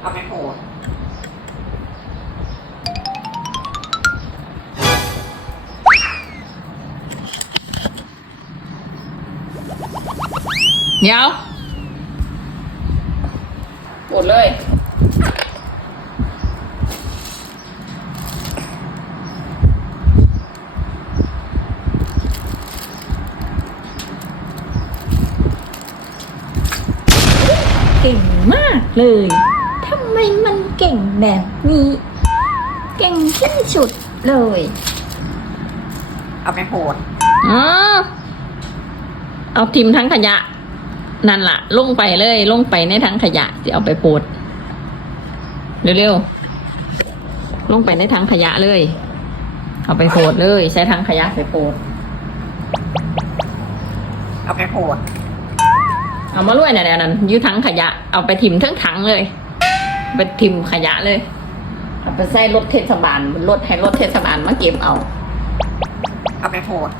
เอาไปโหดเดี๋ยวกดเลยเก่งมากเลย ทำไมมันเก่งแบบนี้ เก่งที่สุดเลย เอาไปโหดอ๋อเอาทิมทั้งขยะ นั่นล่ะ ลงไปเลย ลงไปในทั้งขยะจะเอาไปโพดเร็วๆลงไปในทั้งขยะเลย เอาไปโพดเลย ใช้ทั้งขยะไปโพดเอาไปโหดเอามาล้วยน่ะเดี๋ยวนั้นอยื้ทั้งขยะเอาไปทิมทั้งถังเลย ไปทิมขยะเลยเอาไปใส่รถเทศบาลรถให้รถเทศบาลมาเก็บเอา เอาไปโหด